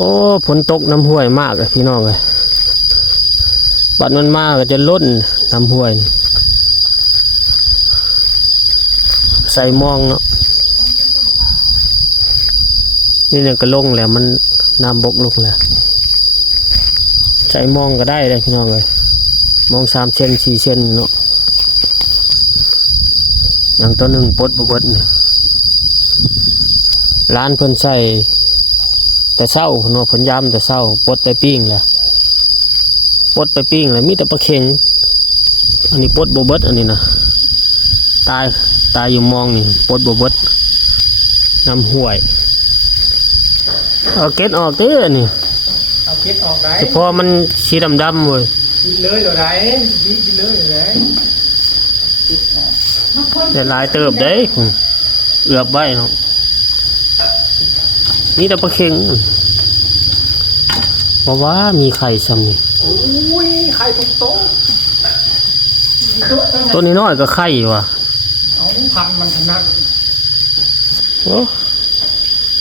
โอ้ฝนตกน้ำห้วยมากเลยพี่น้องเลยบัดมันมากก็จะล้นน้ำห้วยใส่มองเนาะนี่เนี่ยก็ลงแล้วมันน้ำบกลงแล้วใส่มองก็ได้เลยพี่น้องเลยมอง3 เซน4 เซนเนาะอย่างตัวหนึ่งปดบดเนี่ยร้านเพิ่นใส่แต่เศร้าเนาะผลยำแต่เศร้าปดไปปิ้งแหละปดไปปิ้งเลยมีแต่ปลาเข็งอันนี้ปดบดอันนี้นะตายอยู่มองนี่ปดบดน้ำห้วยเอาเก็ดออกเด้อนี่เอาเก็ดออกได้เฉพาะมันสีดำเว้ยกินเลยเดี๋ยวได้กินเลยเดี๋ยวได้แต่หลายเติบได้เอือบไว้เนาะนี่แต่ปลาเข็งเพราะว่ามีไข่ซ้ำนี่โอ้ยไข่ตรงโต๊ะตัวนี้น้อยก็ไข่ว่ะเอาพันมันขนาดโอ้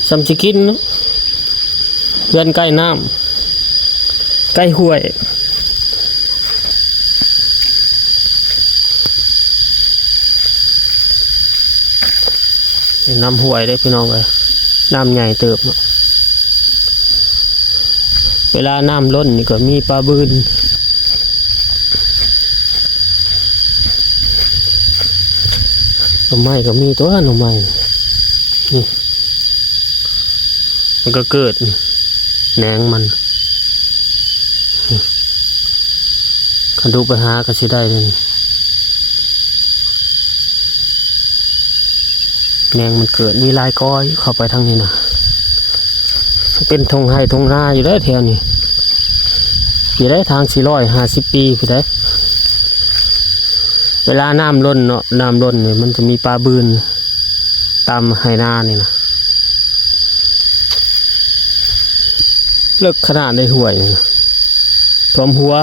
ซ้ำสิกินเนาะเพื่อนใกล้น้ำใกล้ห้วยน้ำห้วยได้พี่น้องเลยน้ำใหญ่เติบเนาะเวลาน้ำล้นนี่ก็มีปลาบืนหน่อไม้ก็มีตัวหน่อไม้นี่มันก็เกิดแหนงมันคันดูไปหาก็ใช้ได้เลยแหนงมันเกิดมีลายก้อยเข้าไปทางนี้นะเป็นทงไห้ทงนาอยู่ได้แถวนี้อยู่ได้ทาง450 ปีไปได้เวลาน้ำล้นเนาะน้ำล้นเนี่ยมันจะมีปลาบืนตามไหนานี่นะเลิกขนาดในห่วยท่วมหัว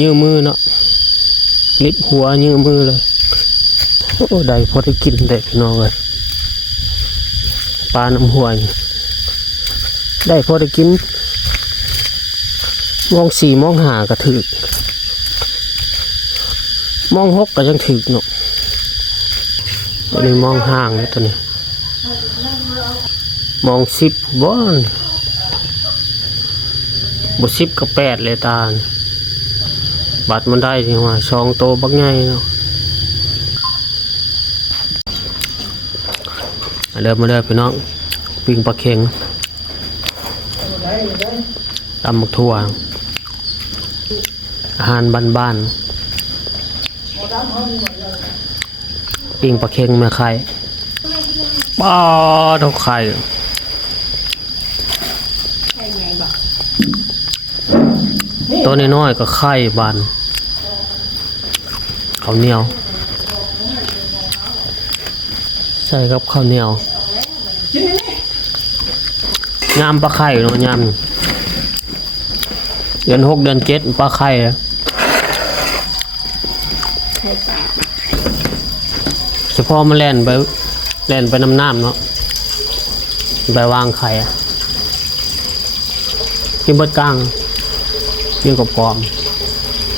ยื้อมือเนาะลิบหัวยื้อมือเลยโอ้ได้พอได้กินได้พี่น้องเลยปลาน้ำห่วยได้พอได้กินมอง4 มอง5ก็ถึกมอง6ก็ยังถึกเนาะตัวนี้มองห่างเลยตัวนี้มอง10บ่10กับ8เลยตาบัดมันได้ที่ว่า2 โตบักใหญ่เนาะมาเด้อพี่น้องปิ้งปลาเข็งตำหมกถั่วอาหารบ้านๆปิ้งปลาเข็งแม่ไข่ป้าดอกไข่ตัวน้อยๆก็ไข่บานข้าวเหนียวใส่กับข้าวเหนียวยำปลาไข่เนาะยำเดือน6 เดือน7ปลาไข่เฉพาะมันแล่นไปน้ำเนาะไปวางไข่กินเบิดกลางกินกับกรอบ